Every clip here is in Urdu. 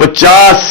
50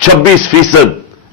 26%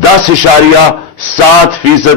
10.7%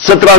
17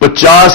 50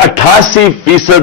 88%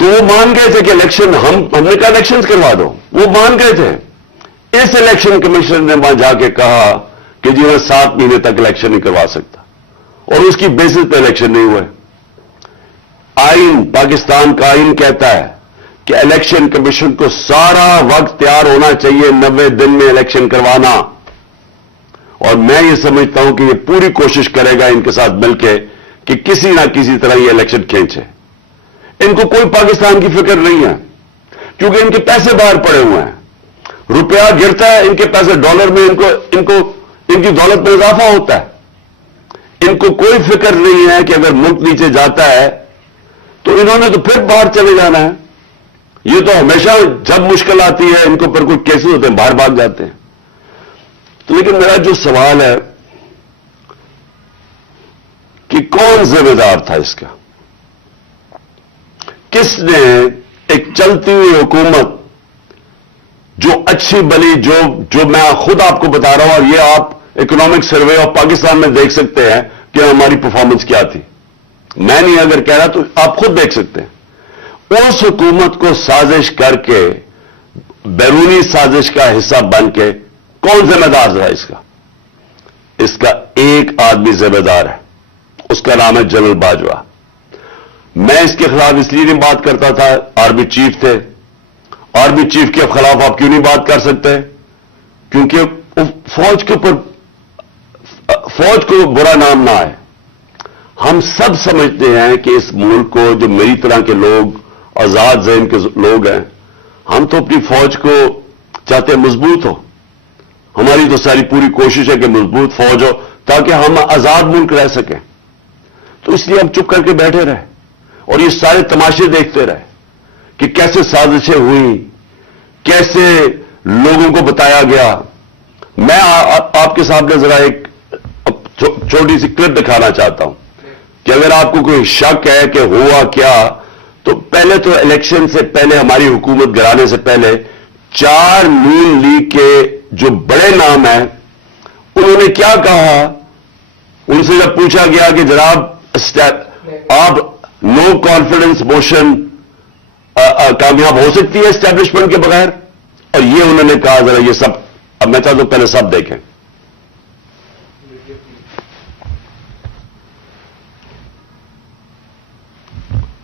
تو وہ مان گئے تھے کہ الیکشن ہم نے کہا الیکشن کروا دو، وہ مان گئے تھے. اس الیکشن کمیشن نے وہاں جا کے کہا کہ جی میں 7 مہینے تک الیکشن نہیں کروا سکتا، اور اس کی بیسس پہ الیکشن نہیں ہوئے. آئین، پاکستان کا آئین کہتا ہے کہ الیکشن کمیشن کو سارا وقت تیار ہونا چاہیے 90 دن میں الیکشن کروانا، اور میں یہ سمجھتا ہوں کہ یہ پوری کوشش کرے گا ان کے ساتھ مل کے کہ کسی نہ کسی طرح یہ الیکشن کھینچے. ان کو کوئی پاکستان کی فکر نہیں ہے، کیونکہ ان کے پیسے باہر پڑے ہوئے ہیں. روپیہ گرتا ہے، ان کے پیسے ڈالر میں ان کی دولت میں اضافہ ہوتا ہے. ان کو کوئی فکر نہیں ہے کہ اگر ملک نیچے جاتا ہے تو انہوں نے تو پھر باہر چلے جانا ہے. یہ تو ہمیشہ جب مشکل آتی ہے ان کو پھر کوئی کیسز ہوتے ہیں باہر بھاگ جاتے ہیں. تو لیکن میرا جو سوال ہے کہ کون ذمہ دار تھا اس کا؟ کس نے ایک چلتی ہوئی حکومت جو اچھی بلی جو میں خود آپ کو بتا رہا ہوں، اور یہ آپ اکنامک سروے آف پاکستان میں دیکھ سکتے ہیں کہ ہماری پرفارمنس کیا تھی. میں نہیں اگر کہہ رہا تو آپ خود دیکھ سکتے ہیں. اس حکومت کو سازش کر کے، بیرونی سازش کا حصہ بن کے کون ذمہ دار تھا اس کا؟ اس کا ایک آدمی ذمہ دار ہے، اس کا نام ہے جنرل باجوہ. میں اس کے خلاف اس لیے نہیں بات کرتا تھا، آرمی چیف تھے. آرمی چیف کے خلاف آپ کیوں نہیں بات کر سکتے؟ کیونکہ فوج کے اوپر فوج کو برا نام نہ آئے. ہم سب سمجھتے ہیں کہ اس ملک کو، جو میری طرح کے لوگ، آزاد ذہن کے لوگ ہیں، ہم تو اپنی فوج کو چاہتے ہیں مضبوط ہو. ہماری تو ساری پوری کوشش ہے کہ مضبوط فوج ہو تاکہ ہم آزاد ملک رہ سکیں. تو اس لیے ہم چپ کر کے بیٹھے رہے اور یہ سارے تماشے دیکھتے رہے کہ کیسے سازشیں ہوئی، کیسے لوگوں کو بتایا گیا. میں آپ کے سامنے ذرا ایک چھوٹی سی کلپ دکھانا چاہتا ہوں کہ اگر آپ کو کوئی شک ہے کہ ہوا کیا، تو پہلے تو الیکشن سے پہلے، ہماری حکومت گرانے سے پہلے، 4 نون لیگ کے جو بڑے نام ہیں انہوں نے کیا کہا. ان سے جب پوچھا گیا کہ جناب آپ نو کانفیڈنس موشن کامیاب ہو سکتی ہے اسٹیبلشمنٹ کے بغیر، اور یہ انہوں نے کہا. ذرا یہ سب اب میں چاہتا ہوں پہلے سب دیکھیں.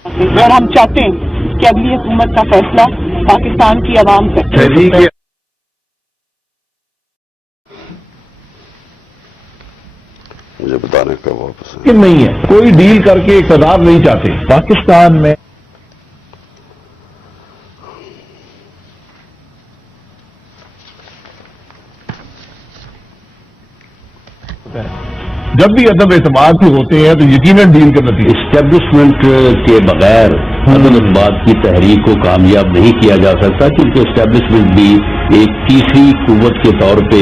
اور ہم چاہتے ہیں کہ اگلی حکومت کا فیصلہ پاکستان کی عوام سے. مجھے بتانے کا واپس نہیں ہے، کوئی ڈیل کر کے اقتدار نہیں چاہتے پاکستان میں. جب بھی عدم اعتماد کی ہوتے ہیں تو یقیناً ڈیل کا نتیجہ. اسٹیبلشمنٹ کے بغیر عدم اعتماد کی تحریک کو کامیاب نہیں کیا جا سکتا، کیونکہ اسٹیبلشمنٹ بھی ایک تیسری قوت کے طور پہ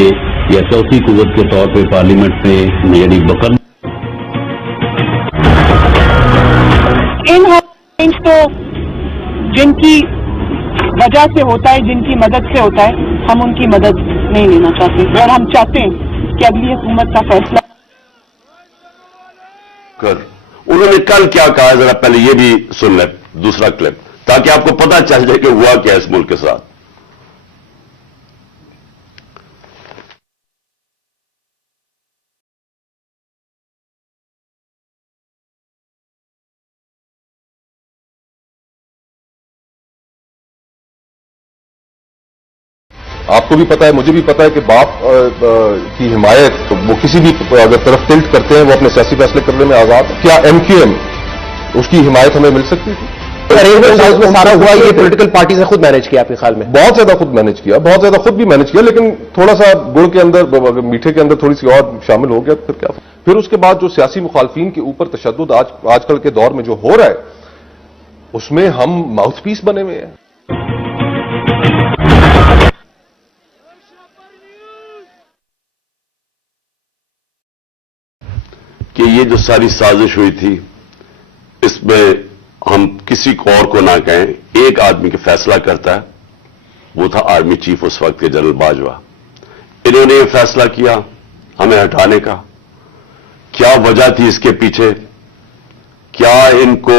یا چوتھی قوت کے طور پہ پارلیمنٹ میں یعنی بکن. ان تو جن کی وجہ سے ہوتا ہے، جن کی مدد سے ہوتا ہے، ہم ان کی مدد نہیں لینا چاہتے، اور ہم چاہتے ہیں کہ اگلی حکومت کا فیصلہ کر. انہوں نے کل کیا کہا ذرا پہلے یہ بھی سن لیں، دوسرا کلپ، تاکہ آپ کو پتہ چل جائے کہ ہوا کیا اس ملک کے ساتھ. آپ کو بھی پتا ہے، مجھے بھی پتا ہے کہ باپ کی حمایت وہ کسی بھی اگر طرف ٹلٹ کرتے ہیں وہ اپنے سیاسی فیصلے کرنے میں آزاد ہے. کیا ایم کیو ایم اس کی حمایت ہمیں مل سکتی تھی؟ ارینجمنٹ سارا ہوا یہ پولیٹیکل پارٹی نے خود مینج کیا آپ کے خیال میں؟ بہت زیادہ خود مینج کیا، بہت زیادہ خود بھی مینج کیا، لیکن تھوڑا سا گڑ کے اندر، میٹھے کے اندر تھوڑی سی اور شامل ہو گیا. پھر کیا؟ پھر اس کے بعد جو سیاسی مخالفین کے اوپر تشدد آج کل کے دور میں جو ہو رہا ہے، اس میں ہم ماؤتھ پیس بنے ہوئے ہیں. کہ یہ جو ساری سازش ہوئی تھی اس میں ہم کسی کو اور کو نہ کہیں، ایک آدمی کے فیصلہ کرتا ہے، وہ تھا آرمی چیف اس وقت کے جنرل باجوہ. انہوں نے یہ فیصلہ کیا ہمیں ہٹانے کا. کیا وجہ تھی اس کے پیچھے؟ کیا ان کو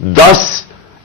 10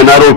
NRO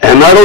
NRO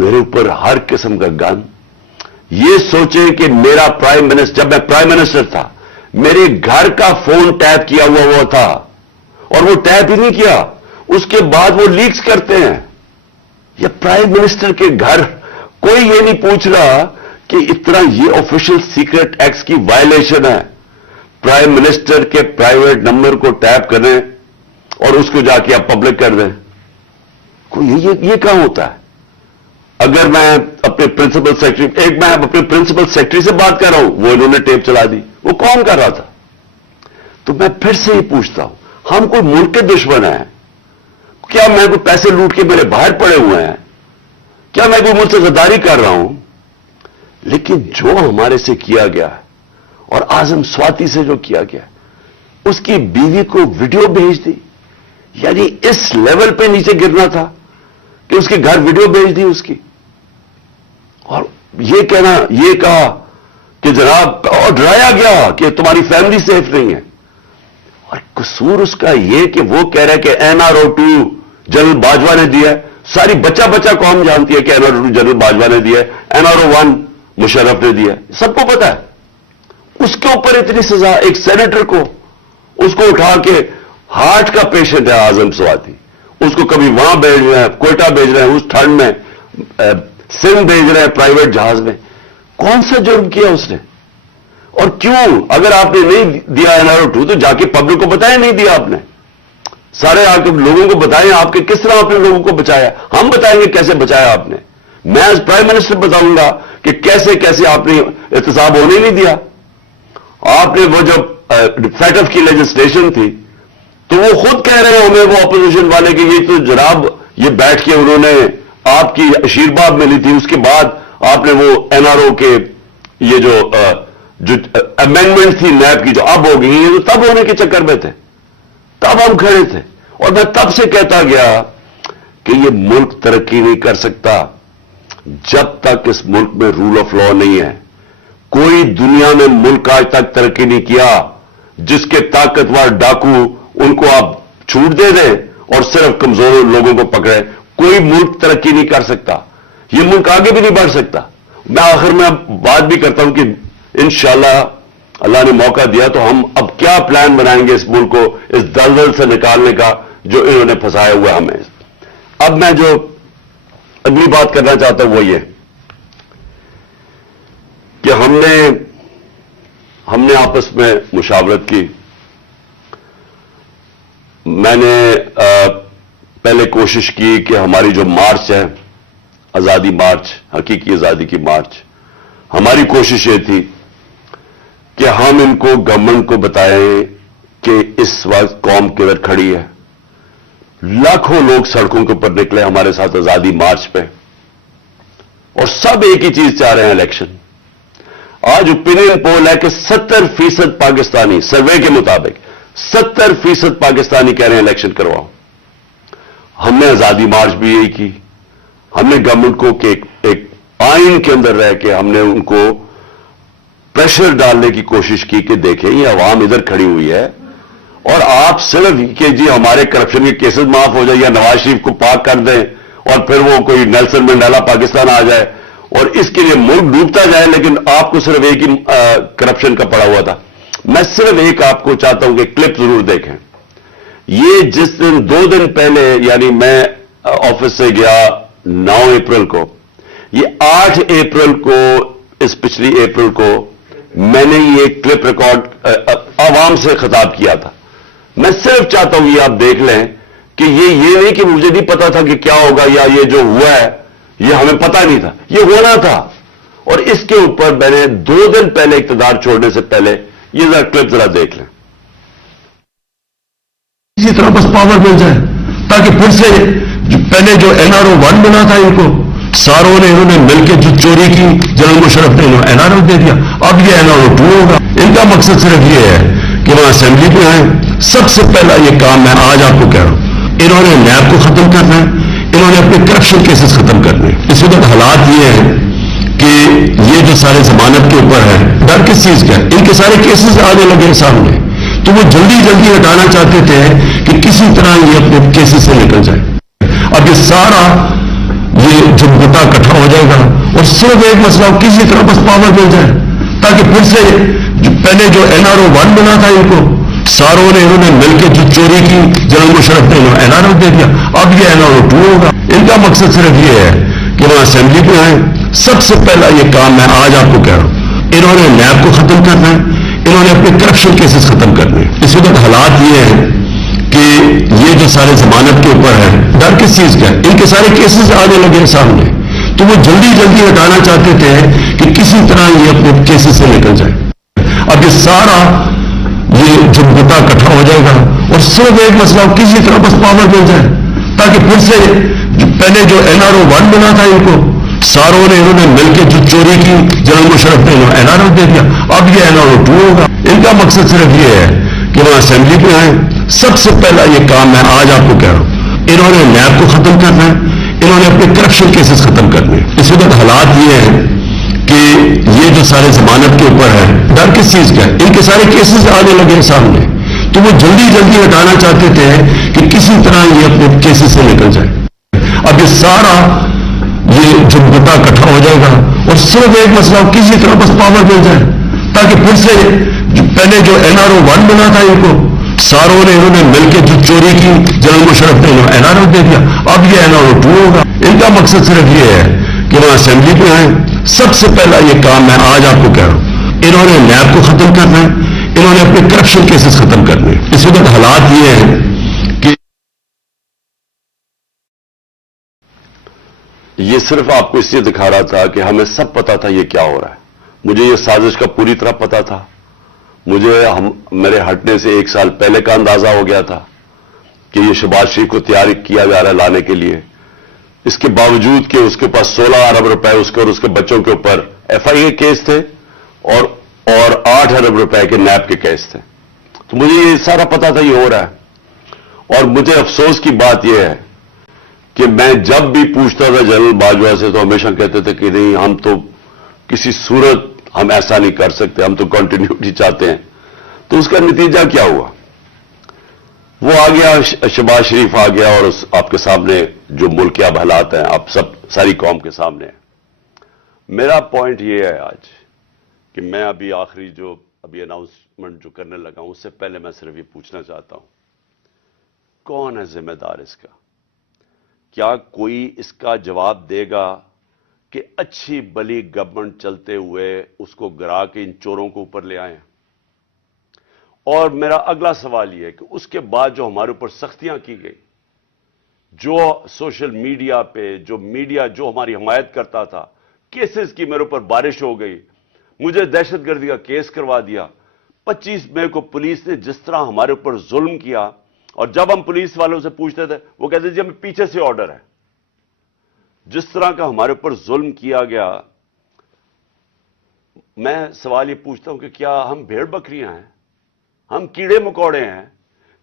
میرے اوپر ہر قسم کا گن. یہ سوچیں کہ میرا پرائم منسٹر، جب میں پرائم منسٹر تھا، میرے گھر کا فون ٹیپ کیا ہوا تھا، اور وہ ٹیپ ہی نہیں کیا، اس کے بعد وہ لیکس کرتے ہیں. یہ پرائم منسٹر کے گھر، کوئی یہ نہیں پوچھ رہا کہ اتنا یہ آفیشل سیکرٹ ایکٹ کی وائلیشن ہے. پرائم منسٹر کے پرائیویٹ نمبر کو ٹیپ کریں اور اس کو جا کے آپ پبلک کر دیں. یہ کہاں ہوتا ہے؟ اگر میں اپنے پرنسپل سیکرٹری، میں اپنے پرنسپل سیکرٹری سے بات کر رہا ہوں، وہ انہوں نے ٹیپ چلا دی، وہ کون کر رہا تھا؟ تو میں پھر سے یہ پوچھتا ہوں، ہم کوئی ملک کے دشمن ہیں کیا؟ میں کوئی پیسے لوٹ کے میرے باہر پڑے ہوئے ہیں کیا؟ میں کوئی ملک سے غداری کر رہا ہوں؟ لیکن جو ہمارے سے کیا گیا ہے، اور اعظم سواتی سے جو کیا گیا، اس کی بیوی کو ویڈیو بھیج دی. یعنی اس لیول پہ نیچے گرنا تھا کہ اس کے گھر ویڈیو بھیج دی اس کی، اور یہ کہا کہ جناب، اور ڈرایا گیا کہ تمہاری فیملی سیف نہیں ہے. اور قصور اس کا یہ کہ وہ کہہ رہا ہے کہ NRO2 جنرل باجوہ نے دیا ہے. ساری بچہ قوم جانتی ہے کہ NRO2 جنرل باجوہ نے دیا ہے، NRO1 مشرف نے دیا ہے، سب کو پتا ہے. اس کے اوپر اتنی سزا، ایک سینیٹر کو، اس کو اٹھا کے، ہارٹ کا پیشنٹ ہے اعظم سواتی، اس کو کبھی وہاں بھیج رہے ہیں، کوئٹہ بھیج رہے ہیں اس ٹھنڈ میں، سندھ بھیج رہے ہیں پرائیویٹ جہاز میں. کون سا جرم کیا اس نے؟ اور کیوں؟ اگر آپ نے نہیں دیا NRO2 تو جا کے پبلک کو بتائیں نہیں دیا آپ نے. سارے آ کے لوگوں کو بتائیں آپ کے کس طرح آپ نے لوگوں کو بچایا. ہم بتائیں گے کیسے بچایا آپ نے. میں ایز پرائم منسٹر بتاؤں گا کہ کیسے آپ نے احتساب ہونے نہیں دیا. آپ نے وہ جب فیٹف کی لیجسلیشن تھی تو وہ خود کہہ رہے ہمیں، وہ اپوزیشن والے، کہ یہ تو جناب یہ بیٹھ کے انہوں نے آپ کی آشیرواد ملی تھی، اس کے بعد آپ نے وہ NRO کے یہ جو امینڈمنٹ تھی نیب کی جو اب ہو گئی، یہ تو تب ہونے کے چکر میں تھے، تب ہم کھڑے تھے. اور میں تب سے کہتا گیا کہ یہ ملک ترقی نہیں کر سکتا جب تک اس ملک میں رول آف لا نہیں ہے. کوئی دنیا میں ملک آج تک ترقی نہیں کیا جس کے طاقتور ڈاکو ان کو آپ چھوٹ دے دیں اور صرف کمزور لوگوں کو پکڑے. کوئی ملک ترقی نہیں کر سکتا، یہ ملک آگے بھی نہیں بڑھ سکتا. میں آخر میں بات بھی کرتا ہوں کہ انشاءاللہ اللہ نے موقع دیا تو ہم اب کیا پلان بنائیں گے اس ملک کو اس دلدل سے نکالنے کا جو انہوں نے پھنسایا ہوا ہمیں. اب میں جو اگلی بات کرنا چاہتا ہوں وہ یہ کہ ہم نے آپس میں مشاورت کی. میں نے پہلے کوشش کی کہ ہماری جو مارچ ہے، آزادی مارچ، حقیقی آزادی کی مارچ، ہماری کوشش یہ تھی کہ ہم ان کو گورنمنٹ کو بتائیں کہ اس وقت قوم کدھر کھڑی ہے. لاکھوں لوگ سڑکوں کے اوپر نکلے ہمارے ساتھ آزادی مارچ پہ، اور سب ایک ہی چیز چاہ رہے ہیں، الیکشن. آج اوپینین پول ہے کہ 70% پاکستانی، سروے کے مطابق 70% پاکستانی کہہ رہے ہیں الیکشن کرواؤ. ہم نے آزادی مارچ بھی یہی کی. ہم نے گورنمنٹ کو کہ ایک آئین کے اندر رہ کے ہم نے ان کو پریشر ڈالنے کی کوشش کی کہ دیکھیں یہ عوام ادھر کھڑی ہوئی ہے اور آپ صرف کہ جی ہمارے کرپشن کے کیسز معاف ہو جائے یا نواز شریف کو پاک کر دیں اور پھر وہ کوئی نیلسن منڈیلا پاکستان آ جائے اور اس کے لیے ملک ڈوبتا جائے، لیکن آپ کو صرف ایک ہی کرپشن کا پڑا ہوا تھا. میں صرف ایک آپ کو چاہتا ہوں کہ کلپ ضرور دیکھیں. یہ جس دن 2 دن پہلے، یعنی میں آفس سے گیا 9 اپریل کو، یہ 8 اپریل کو، اس پچھلی اپریل کو میں نے یہ کلپ ریکارڈ عوام سے خطاب کیا تھا. میں صرف چاہتا ہوں یہ آپ دیکھ لیں کہ یہ نہیں کہ مجھے نہیں پتا تھا کہ کیا ہوگا یا یہ جو ہوا ہے یہ ہمیں پتا نہیں تھا، یہ ہونا تھا. اور اس کے اوپر میں نے 2 دن پہلے اقتدار چھوڑنے سے پہلے یہ ذرا کلپ ذرا دیکھ لیں. اسی طرح بس پاور مل جائے تاکہ پھر سے پہلے جو NRO1 بنا تھا ان کو ساروں نے انہوں نے مل کے جو چوری کی جنرل مشرف نے NRO دے دیا، اب یہ NRO2 ہوگا. ان کا مقصد صرف یہ ہے کہ وہاں اسمبلی پہ آئیں. سب سے پہلا یہ کام میں آج آپ کو کہہ رہا ہوں، انہوں نے نیب کو ختم کرنا ہے، انہوں نے اپنے کرپشن کیسز ختم کرنے. اس وقت حالات یہ ہیں کہ یہ جو سارے ضمانت کے اوپر ہے، ڈر کس چیز کا ہے؟ ان کے سارے کیسز آنے لگے سامنے، تو وہ جلدی ہٹانا چاہتے تھے کہ کسی طرح یہ اپنے کیسز سے نکل جائے. اب یہ سارا یہ جب گٹا اکٹھا ہو جائے گا اور صرف ایک مسئلہ کسی طرح بس پاور مل جائے تاکہ پھر سے پہلے جو NRO 1 بنا تھا ان کو ساروں نے انہوں نے مل کے جو چوری کی جنرل مشرف نے NRO دے دیا. اب یہ NRO 2 ہوگا. ان کا مقصد صرف یہ ہے کہ وہ اسمبلی پہ آئیں. سب سے پہلا یہ کام میں آج آپ کو کہہ رہا ہوں, انہوں نے نیب کو ختم کرنا ہے, انہوں نے اپنے کرپشن کیسز ختم کرنے ہیں. اس وقت حالات یہ ہیں کہ یہ جو سارے ضمانت کے اوپر ہے, ڈر کس چیز کا ہے؟ ان کے سارے کیسز آنے لگے سامنے, تو وہ جلدی جلدی ہٹانا چاہتے تھے کہ کسی طرح یہ اپنے کیسز سے نکل جائے. اب یہ سارا یہ جب گٹا اکٹھا ہو جائے گا اور صرف ایک مسئلہ کسی طرح بس پاور مل جائے تاکہ پھر سے پہلے جو NRO 1 بنا تھا ان کو ساروں نے انہوں نے مل کے جو چوری کی جنرل مشرف نے NRO دے دیا. اب یہ NRO 2 ہوگا. ان کا مقصد صرف یہ ہے کہ وہ اسمبلی پہ آئیں. سب سے پہلا یہ کام میں آج آپ کو کہہ رہا ہوں, انہوں نے نیب کو ختم کرنا ہے, انہوں نے اپنے کرپشن کیسز ختم کرنے ہیں. اس وقت حالات یہ ہیں کہ یہ جو سارے ضمانت کے اوپر ہے, ڈر کس چیز کا ہے؟ ان کے سارے کیسز آنے لگے سامنے, تو وہ جلدی جلدی ہٹانا چاہتے تھے کہ کسی طرح یہ اپنے کیسز سے نکل جائے. اب یہ سارا یہ جب گٹا اکٹھا ہو جائے گا اور صرف ایک مسئلہ کسی طرح بس پاور مل جائے تاکہ پھر سے پہلے جو NRO 1 بنا تھا ان کو ساروں نے انہوں نے مل کے جو چوری کی جنرل مشرف نے NRO دے دیا. اب یہ NRO 2 ہوگا. ان کا مقصد صرف یہ ہے کہ وہ اسمبلی پہ آئیں. سب سے پہلا یہ کام میں آج آپ کو کہہ رہا ہوں, انہوں نے نیب کو ختم کرنا ہے, انہوں نے اپنے کرپشن کیسز ختم کرنے ہیں. اس وقت حالات یہ ہیں کہ یہ صرف آپ کو اس لیے دکھا رہا تھا کہ ہمیں سب پتا تھا یہ کیا ہو رہا ہے. مجھے یہ سازش کا پوری طرح پتا تھا. مجھے میرے ہٹنے سے 1 سال پہلے کا اندازہ ہو گیا تھا کہ یہ شہباز شریف کو تیار کیا جا رہا ہے لانے کے لیے. اس کے باوجود کہ اس کے پاس 16 ارب روپے اس کے اور اس کے بچوں کے اوپر FIA کیس تھے اور 8 ارب روپے کے نیب کے کیس تھے. تو مجھے یہ سارا پتا تھا یہ ہو رہا ہے. اور مجھے افسوس کی بات یہ ہے کہ میں جب بھی پوچھتا تھا جنرل باجوہ سے تو ہمیشہ کہتے تھے کہ نہیں, ہم تو کسی صورت ہم ایسا نہیں کر سکتے, ہم تو کنٹینیوٹی چاہتے ہیں. تو اس کا نتیجہ کیا ہوا؟ وہ آ گیا, شہباز شریف آ گیا, اور آپ کے سامنے جو ملک کے اب حالات ہیں آپ سب ساری قوم کے سامنے ہیں. میرا پوائنٹ یہ ہے آج کہ میں ابھی آخری جو ابھی اناؤنسمنٹ جو کرنے لگا ہوں اس سے پہلے میں صرف یہ پوچھنا چاہتا ہوں, کون ہے ذمہ دار اس کا؟ کیا کوئی اس کا جواب دے گا کہ اچھی بلی گورنمنٹ چلتے ہوئے اس کو گرا کے ان چوروں کو اوپر لے آئے ہیں؟ اور میرا اگلا سوال یہ ہے کہ اس کے بعد جو ہمارے اوپر سختیاں کی گئی, جو سوشل میڈیا پہ جو میڈیا جو ہماری حمایت کرتا تھا, کیسز کی میرے اوپر بارش ہو گئی, مجھے دہشت گردی کا کیس کروا دیا. 25 مئی کو پولیس نے جس طرح ہمارے اوپر ظلم کیا, اور جب ہم پولیس والوں سے پوچھتے تھے وہ کہتے جی ہمیں پیچھے سے آرڈر ہے. جس طرح کا ہمارے اوپر ظلم کیا گیا, میں سوال یہ پوچھتا ہوں کہ کیا ہم بھیڑ بکریاں ہیں, ہم کیڑے مکوڑے ہیں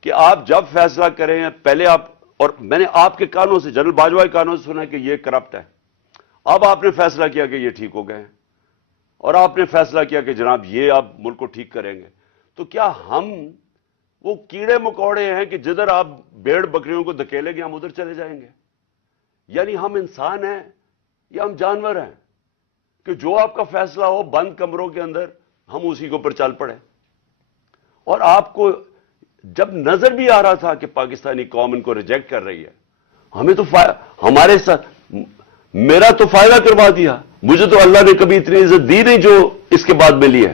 کہ آپ جب فیصلہ کریں پہلے آپ, اور میں نے آپ کے کانوں سے جنرل باجوہ کے کانوں سے سنا کہ یہ کرپٹ ہے, اب آپ نے فیصلہ کیا کہ یہ ٹھیک ہو گئے ہیں, اور آپ نے فیصلہ کیا کہ جناب یہ آپ ملک کو ٹھیک کریں گے. تو کیا ہم وہ کیڑے مکوڑے ہیں کہ جدھر آپ بھیڑ بکریوں کو دھکیلیں گے ہم ادھر چلے جائیں گے؟ یعنی ہم انسان ہیں یا ہم جانور ہیں کہ جو آپ کا فیصلہ ہو بند کمروں کے اندر ہم اسی کے اوپر چل پڑے؟ اور آپ کو جب نظر بھی آ رہا تھا کہ پاکستانی قوم ان کو ریجیکٹ کر رہی ہے, ہمیں تو ہمارے ساتھ میرا تو فائدہ کروا دیا. مجھے تو اللہ نے کبھی اتنی عزت دی نہیں جو اس کے بعد ملی ہے,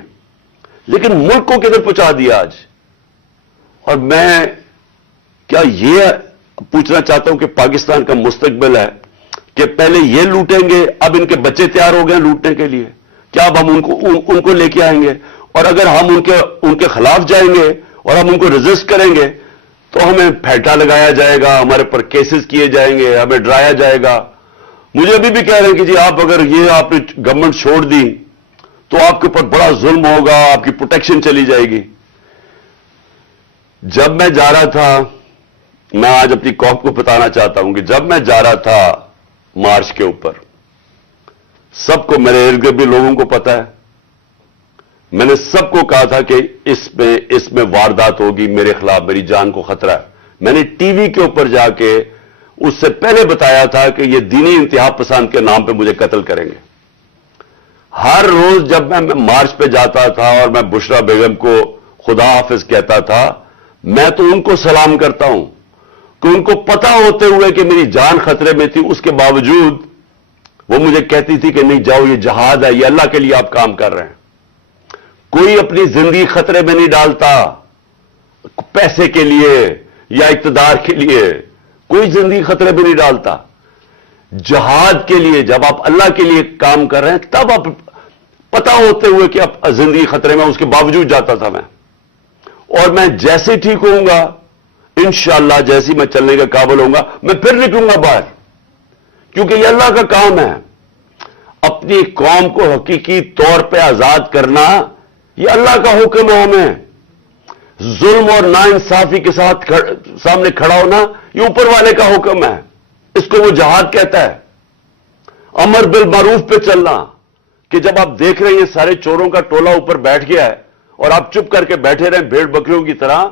لیکن ملک کو کدھر پہنچا دیا آج. اور میں کیا یہ پوچھنا چاہتا ہوں کہ پاکستان کا مستقبل ہے کہ پہلے یہ لوٹیں گے, اب ان کے بچے تیار ہو گئے لوٹنے کے لیے, کیا اب ہم ان کو لے کے آئیں گے؟ اور اگر ہم ان کے خلاف جائیں گے اور ہم ان کو ریزسٹ کریں گے تو ہمیں پھیٹا لگایا جائے گا, ہمارے پر کیسز کیے جائیں گے, ہمیں ڈرایا جائے گا. مجھے ابھی بھی کہہ رہے ہیں کہ جی آپ اگر یہ آپ نے گورنمنٹ چھوڑ دی تو آپ کے اوپر بڑا ظلم ہوگا, آپ کی پروٹیکشن چلی جائے گی. جب میں جا رہا تھا, میں آج اپنی قوم کو بتانا چاہتا ہوں کہ جب میں جا رہا تھا مارچ کے اوپر, سب کو میرے ارد گرد بھی لوگوں کو پتا ہے, میں نے سب کو کہا تھا کہ اس میں واردات ہوگی, میرے خلاف میری جان کو خطرہ ہے. میں نے ٹی وی کے اوپر جا کے اس سے پہلے بتایا تھا کہ یہ دینی انتہا پسند کے نام پہ مجھے قتل کریں گے. ہر روز جب میں مارچ پہ جاتا تھا اور میں بشرا بیگم کو خدا حافظ کہتا تھا, میں تو ان کو سلام کرتا ہوں کہ ان کو پتا ہوتے ہوئے کہ میری جان خطرے میں تھی, اس کے باوجود وہ مجھے کہتی تھی کہ نہیں جاؤ, یہ جہاد ہے, یہ اللہ کے لیے آپ کام کر رہے ہیں. کوئی اپنی زندگی خطرے میں نہیں ڈالتا پیسے کے لیے یا اقتدار کے لیے, کوئی زندگی خطرے میں نہیں ڈالتا. جہاد کے لیے جب آپ اللہ کے لیے کام کر رہے ہیں تب آپ پتا ہوتے ہوئے کہ اب زندگی خطرے میں, اس کے باوجود جاتا تھا میں. اور میں جیسے ٹھیک ہوں گا انشاءاللہ, جیسی میں چلنے کے قابل ہوں گا, میں پھر نکلوں گا باہر, کیونکہ یہ اللہ کا کام ہے. اپنی قوم کو حقیقی طور پہ آزاد کرنا یہ اللہ کا حکم ہے. ہمیں ظلم اور ناانصافی کے ساتھ سامنے کھڑا ہونا یہ اوپر والے کا حکم ہے, اس کو وہ جہاد کہتا ہے. امر بالمعروف پہ چلنا, کہ جب آپ دیکھ رہے ہیں یہ سارے چوروں کا ٹولہ اوپر بیٹھ گیا ہے اور آپ چپ کر کے بیٹھے رہیں بھیڑ بکریوں کی طرح,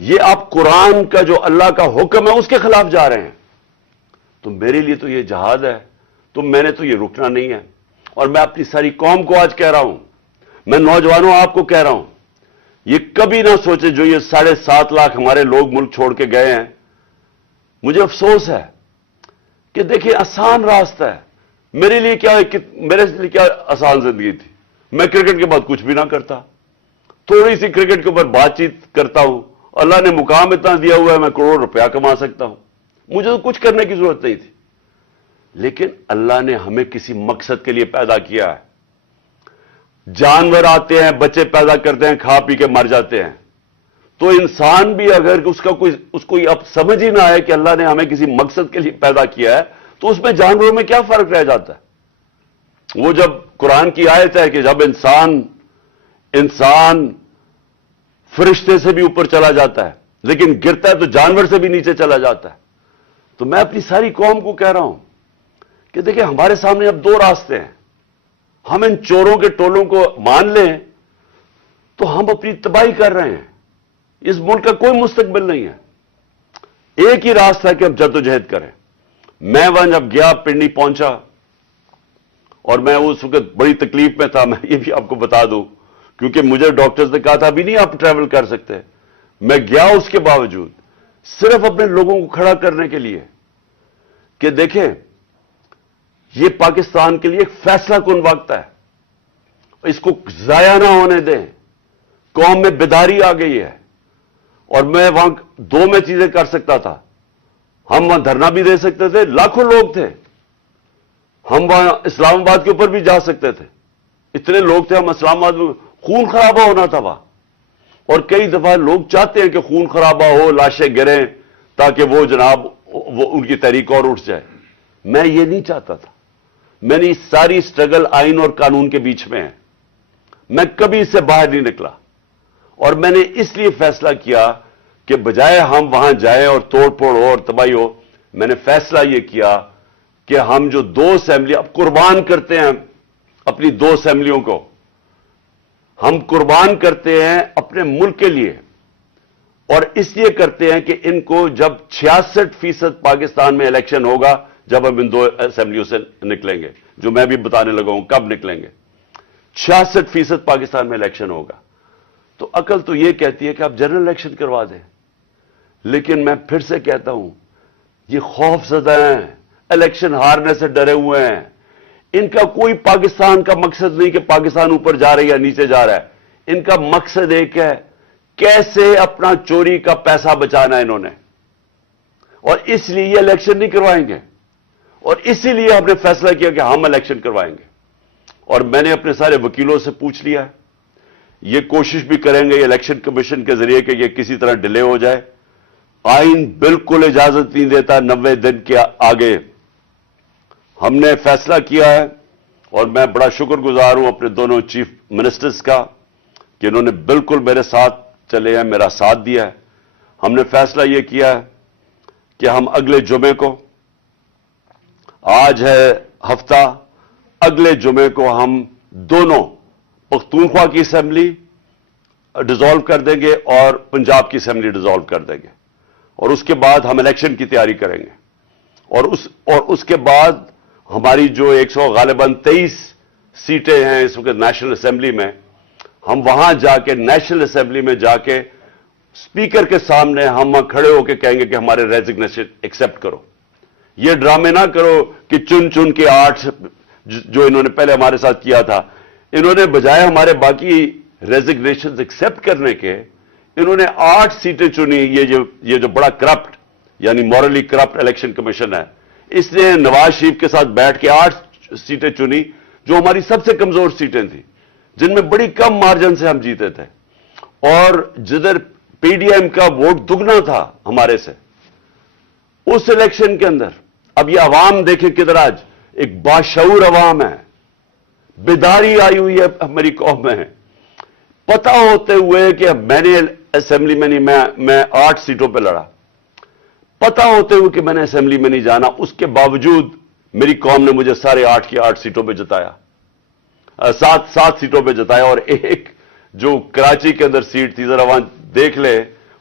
یہ آپ قرآن کا جو اللہ کا حکم ہے اس کے خلاف جا رہے ہیں. تو میرے لیے تو یہ جہاد ہے, تو میں نے تو یہ رکنا نہیں ہے. اور میں اپنی ساری قوم کو آج کہہ رہا ہوں, میں نوجوانوں آپ کو کہہ رہا ہوں, یہ کبھی نہ سوچے جو یہ 7.5 لاکھ ہمارے لوگ ملک چھوڑ کے گئے ہیں. مجھے افسوس ہے کہ دیکھیں آسان راستہ ہے. میرے لیے کیا آسان زندگی تھی. میں کرکٹ کے بعد کچھ بھی نہ کرتا, تھوڑی سی کرکٹ کے اوپر بات چیت کرتا ہوں, اللہ نے مقام اتنا دیا ہوا ہے میں کروڑ روپیہ کما سکتا ہوں. مجھے تو کچھ کرنے کی ضرورت نہیں تھی. لیکن اللہ نے ہمیں کسی مقصد کے لیے پیدا کیا ہے. جانور آتے ہیں, بچے پیدا کرتے ہیں, کھا پی کے مر جاتے ہیں. تو انسان بھی اگر اس کو اب سمجھ ہی نہ آئے کہ اللہ نے ہمیں کسی مقصد کے لیے پیدا کیا ہے, تو اس میں جانوروں میں کیا فرق رہ جاتا ہے. وہ جب قرآن کی آیت ہے کہ جب انسان فرشتے سے بھی اوپر چلا جاتا ہے لیکن گرتا ہے تو جانور سے بھی نیچے چلا جاتا ہے. تو میں اپنی ساری قوم کو کہہ رہا ہوں کہ دیکھیں ہمارے سامنے اب 2 راستے ہیں. ہم ان چوروں کے ٹولوں کو مان لیں تو ہم اپنی تباہی کر رہے ہیں. اس ملک کا کوئی مستقبل نہیں ہے. ایک ہی راستہ ہے کہ اب جدوجہد کریں. میں وہاں جب گیا پنڈی پہنچا اور میں اس وقت بڑی تکلیف میں تھا, میں یہ بھی آپ کو بتا دوں, کیونکہ مجھے ڈاکٹرز نے کہا تھا ابھی نہیں آپ ٹریول کر سکتے. میں گیا اس کے باوجود صرف اپنے لوگوں کو کھڑا کرنے کے لیے کہ دیکھیں یہ پاکستان کے لیے ایک فیصلہ کن وقت ہے, اس کو ضائع نہ ہونے دیں. قوم میں بیداری آ گئی ہے. اور میں وہاں 2 میں چیزیں کر سکتا تھا. ہم وہاں دھرنا بھی دے سکتے تھے, لاکھوں لوگ تھے. ہم وہاں اسلام آباد کے اوپر بھی جا سکتے تھے, اتنے لوگ تھے. ہم اسلام آباد میں خون خرابہ ہونا تھا وہاں, اور کئی دفعہ لوگ چاہتے ہیں کہ خون خرابہ ہو, لاشیں گریں تاکہ وہ جناب ان کی تحریک اور اٹھ جائے. میں یہ نہیں چاہتا تھا. میں نے ساری سٹرگل آئین اور قانون کے بیچ میں ہے. میں کبھی اس سے باہر نہیں نکلا. اور میں نے اس لیے فیصلہ کیا کہ بجائے ہم وہاں جائیں اور توڑ پھوڑ ہو اور تباہی ہو, میں نے فیصلہ یہ کیا کہ ہم جو 2 اسمبلی اب قربان کرتے ہیں اپنی 2 اسمبلیوں کو, ہم قربان کرتے ہیں اپنے ملک کے لیے. اور اس لیے کرتے ہیں کہ ان کو جب 66% پاکستان میں الیکشن ہوگا, جب ہم ان 2 اسمبلیوں سے نکلیں گے, جو میں بھی بتانے لگا ہوں کب نکلیں گے, 66% پاکستان میں الیکشن ہوگا. تو عقل تو یہ کہتی ہے کہ آپ جنرل الیکشن کروا دیں. لیکن میں پھر سے کہتا ہوں یہ خوف زدہ ہیں, الیکشن ہارنے سے ڈرے ہوئے ہیں. ان کا کوئی پاکستان کا مقصد نہیں کہ پاکستان اوپر جا رہا ہے یا نیچے جا رہا ہے. ان کا مقصد ایک ہے, کیسے اپنا چوری کا پیسہ بچانا ہے انہوں نے. اور اس لیے یہ الیکشن نہیں کروائیں گے, اور اسی لیے ہم نے فیصلہ کیا کہ ہم الیکشن کروائیں گے. اور میں نے اپنے سارے وکیلوں سے پوچھ لیا, یہ کوشش بھی کریں گے الیکشن کمیشن کے ذریعے کہ یہ کسی طرح ڈیلے ہو جائے. آئین بالکل اجازت نہیں دیتا 90 دن کے آگے. ہم نے فیصلہ کیا ہے, اور میں بڑا شکر گزار ہوں اپنے دونوں چیف منسٹرز کا کہ انہوں نے بالکل میرے ساتھ چلے ہیں, میرا ساتھ دیا ہے. ہم نے فیصلہ یہ کیا ہے کہ ہم اگلے جمعے کو, آج ہے ہفتہ, اگلے جمعے کو ہم دونوں پختونخوا کی اسمبلی ڈیزالو کر دیں گے اور پنجاب کی اسمبلی ڈیزالو کر دیں گے. اور اس کے بعد ہم الیکشن کی تیاری کریں گے. اور اس کے بعد ہماری جو 100 غالباً 23 سیٹیں ہیں اس وقت نیشنل اسمبلی میں، ہم وہاں جا کے نیشنل اسمبلی میں جا کے اسپیکر کے سامنے ہم کھڑے ہو کے کہیں گے کہ ہمارے ریزگنیشن ایکسپٹ کرو. یہ ڈرامے نہ کرو کہ چن کے 8 جو انہوں نے پہلے ہمارے ساتھ کیا تھا، انہوں نے بجائے ہمارے باقی ریزگنیشن ایکسپٹ کرنے کے، انہوں نے 8 سیٹیں چنی. یہ جو بڑا کرپٹ یعنی مورلی کرپٹ الیکشن کمیشن ہے، اس نے نواز شریف کے ساتھ بیٹھ کے 8 سیٹیں چنی جو ہماری سب سے کمزور سیٹیں تھیں، جن میں بڑی کم مارجن سے ہم جیتے تھے، اور جدھر پی ڈی ایم کا ووٹ دگنا تھا ہمارے سے اس الیکشن کے اندر. اب یہ عوام دیکھیں کدھر آج ایک باشعور عوام ہے، بیداری آئی ہوئی ہے ہماری قوم میں، پتہ ہوتے ہوئے کہ میں نے اسمبلی میں نہیں، میں 8 سیٹوں پہ لڑا، پتہ ہوتے ہوئے کہ میں نے اسمبلی میں نہیں جانا، اس کے باوجود میری قوم نے مجھے سارے 8 کی 8 سیٹوں پہ جتایا، 7 سیٹوں پہ جتایا. اور ایک جو کراچی کے اندر سیٹ تھی، ذرا وہاں دیکھ لے،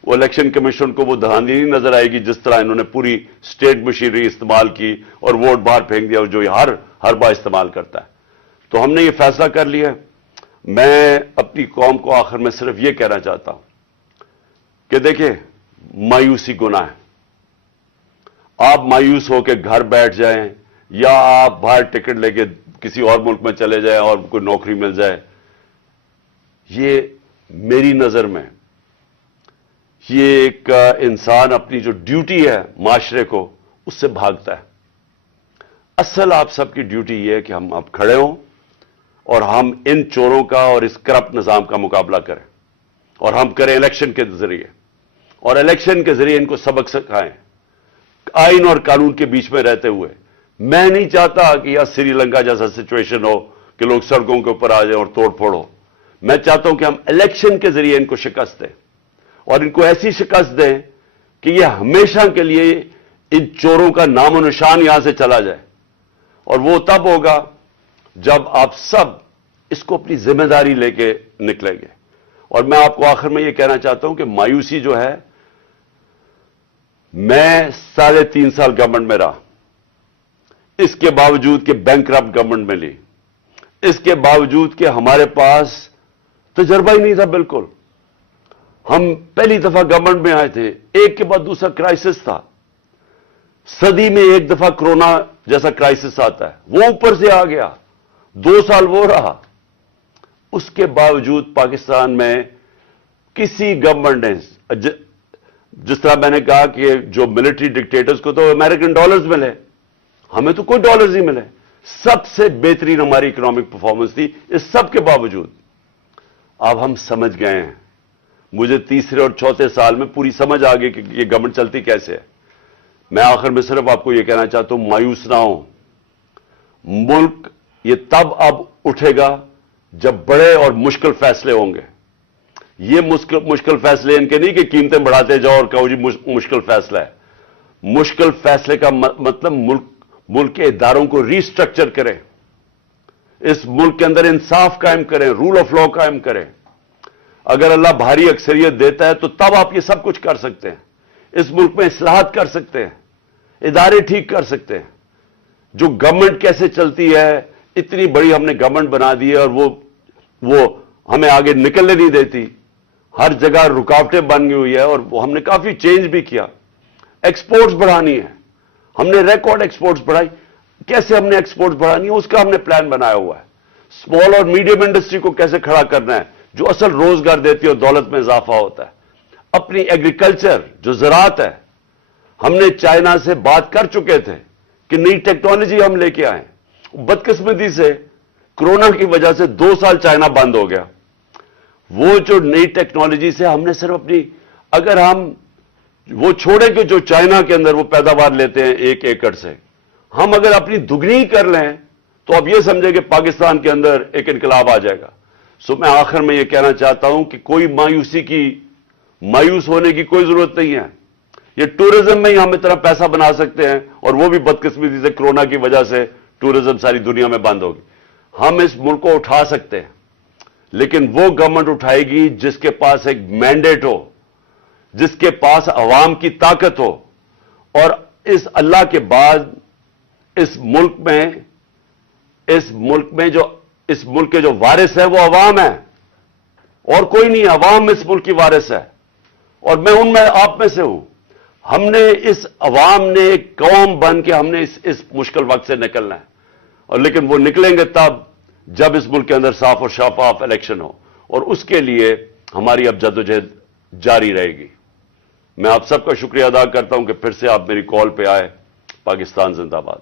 وہ الیکشن کمیشن کو وہ دھاندلی نہیں نظر آئے گی جس طرح انہوں نے پوری اسٹیٹ مشینری استعمال کی اور ووٹ باہر پھینک دیا، جو ہر بار استعمال کرتا ہے. تو ہم نے یہ فیصلہ کر لیا. میں اپنی قوم کو آخر میں صرف یہ کہنا چاہتا ہوں کہ دیکھیں، مایوسی گناہ ہے. آپ مایوس ہو کے گھر بیٹھ جائیں یا آپ باہر ٹکٹ لے کے کسی اور ملک میں چلے جائیں اور کوئی نوکری مل جائے، یہ میری نظر میں یہ ایک انسان اپنی جو ڈیوٹی ہے معاشرے کو اس سے بھاگتا ہے. اصل آپ سب کی ڈیوٹی یہ ہے کہ ہم اب کھڑے ہوں اور ہم ان چوروں کا اور اس کرپٹ نظام کا مقابلہ کریں، اور ہم کریں الیکشن کے ذریعے، اور الیکشن کے ذریعے ان کو سبق سکھائیں آئین اور قانون کے بیچ میں رہتے ہوئے. میں نہیں چاہتا کہ یہ سری لنکا جیسا سچویشن ہو کہ لوگ سڑکوں کے اوپر آ جائیں اور توڑ پھوڑ ہو. میں چاہتا ہوں کہ ہم الیکشن کے ذریعے ان کو شکست دیں، اور ان کو ایسی شکست دیں کہ یہ ہمیشہ کے لیے ان چوروں کا نام و نشان یہاں سے چلا جائے. اور وہ تب ہوگا جب آپ سب اس کو اپنی ذمہ داری لے کے نکلیں گے. اور میں آپ کو آخر میں یہ کہنا چاہتا ہوں کہ مایوسی جو ہے، میں 3.5 سال گورنمنٹ میں رہا، اس کے باوجود کہ بینکرپٹ گورنمنٹ میں لی، اس کے باوجود کہ ہمارے پاس تجربہ ہی نہیں تھا بالکل. ہم پہلی دفعہ گورنمنٹ میں آئے تھے، ایک کے بعد دوسرا کرائسس تھا. صدی میں ایک دفعہ کرونا جیسا کرائسس آتا ہے، وہ اوپر سے آ گیا، 2 سال وہ رہا. اس کے باوجود پاکستان میں کسی گورنمنٹ نے، جس طرح میں نے کہا کہ جو ملٹری ڈکٹیٹرز کو تو امریکن ڈالرز ملے، ہمیں تو کوئی ڈالرز نہیں ملے. سب سے بہترین ہماری اکنامک پرفارمنس تھی. اس سب کے باوجود اب ہم سمجھ گئے ہیں، مجھے 3 اور 4 سال میں پوری سمجھ آ گئی کہ یہ گورنمنٹ چلتی کیسے ہے. میں آخر میں صرف آپ کو یہ کہنا چاہتا ہوں، مایوس نہ ہوں. ملک یہ تب اب اٹھے گا جب بڑے اور مشکل فیصلے ہوں گے. یہ مشکل فیصلے ان کے نہیں کہ قیمتیں بڑھاتے جاؤ اور کہو جی مشکل فیصلہ ہے. مشکل فیصلے کا مطلب ملک کے اداروں کو ری اسٹرکچر کریں، اس ملک کے اندر انصاف قائم کریں، رول آف لا قائم کریں. اگر اللہ بھاری اکثریت دیتا ہے تو تب آپ یہ سب کچھ کر سکتے ہیں. اس ملک میں اصلاحات کر سکتے ہیں، ادارے ٹھیک کر سکتے ہیں. جو گورنمنٹ کیسے چلتی ہے، اتنی بڑی ہم نے گورنمنٹ بنا دی ہے اور وہ ہمیں آگے نکلنے نہیں دیتی. ہر جگہ رکاوٹیں بن گئی ہوئی ہے، اور وہ ہم نے کافی چینج بھی کیا. ایکسپورٹس بڑھانی ہے، ہم نے ریکارڈ ایکسپورٹس بڑھائی. کیسے ہم نے ایکسپورٹس بڑھانی ہے اس کا ہم نے پلان بنایا ہوا ہے. اسمال اور میڈیم انڈسٹری کو کیسے کھڑا کرنا ہے جو اصل روزگار دیتی ہے اور دولت میں اضافہ ہوتا ہے. اپنی ایگریکلچر جو زراعت ہے، ہم نے چائنا سے بات کر چکے تھے کہ نئی ٹیکنالوجی ہم لے کے آئیں. بدقسمتی سے کرونا کی وجہ سے 2 سال چائنا بند ہو گیا. وہ جو نئی ٹیکنالوجی سے ہم نے صرف اپنی، اگر ہم وہ چھوڑے کہ جو چائنا کے اندر وہ پیداوار لیتے ہیں 1 ایکڑ سے، ہم اگر اپنی دگنی کر لیں تو اب یہ سمجھے کہ پاکستان کے اندر ایک انقلاب آ جائے گا. میں آخر میں یہ کہنا چاہتا ہوں کہ کوئی مایوس ہونے کی کوئی ضرورت نہیں ہے. یہ ٹورزم میں ہی ہم اتنا پیسہ بنا سکتے ہیں، اور وہ بھی بدقسمتی سے کرونا کی وجہ سے ٹورزم ساری دنیا میں بند ہوگی. ہم اس ملک کو اٹھا سکتے ہیں، لیکن وہ گورنمنٹ اٹھائے گی جس کے پاس ایک مینڈیٹ ہو، جس کے پاس عوام کی طاقت ہو. اور اس اللہ کے بعد اس ملک کے جو وارث ہے وہ عوام ہے اور کوئی نہیں. عوام اس ملک کی وارث ہے اور میں ان میں آپ میں سے ہوں. ہم نے اس عوام نے ایک قوم بن کے ہم نے اس مشکل وقت سے نکلنا ہے, اور لیکن وہ نکلیں گے تب جب اس ملک کے اندر صاف اور شفاف الیکشن ہو, اور اس کے لیے ہماری اب جدوجہد جاری رہے گی. میں آپ سب کا شکریہ ادا کرتا ہوں کہ پھر سے آپ میری کال پہ آئے. پاکستان زندہ باد.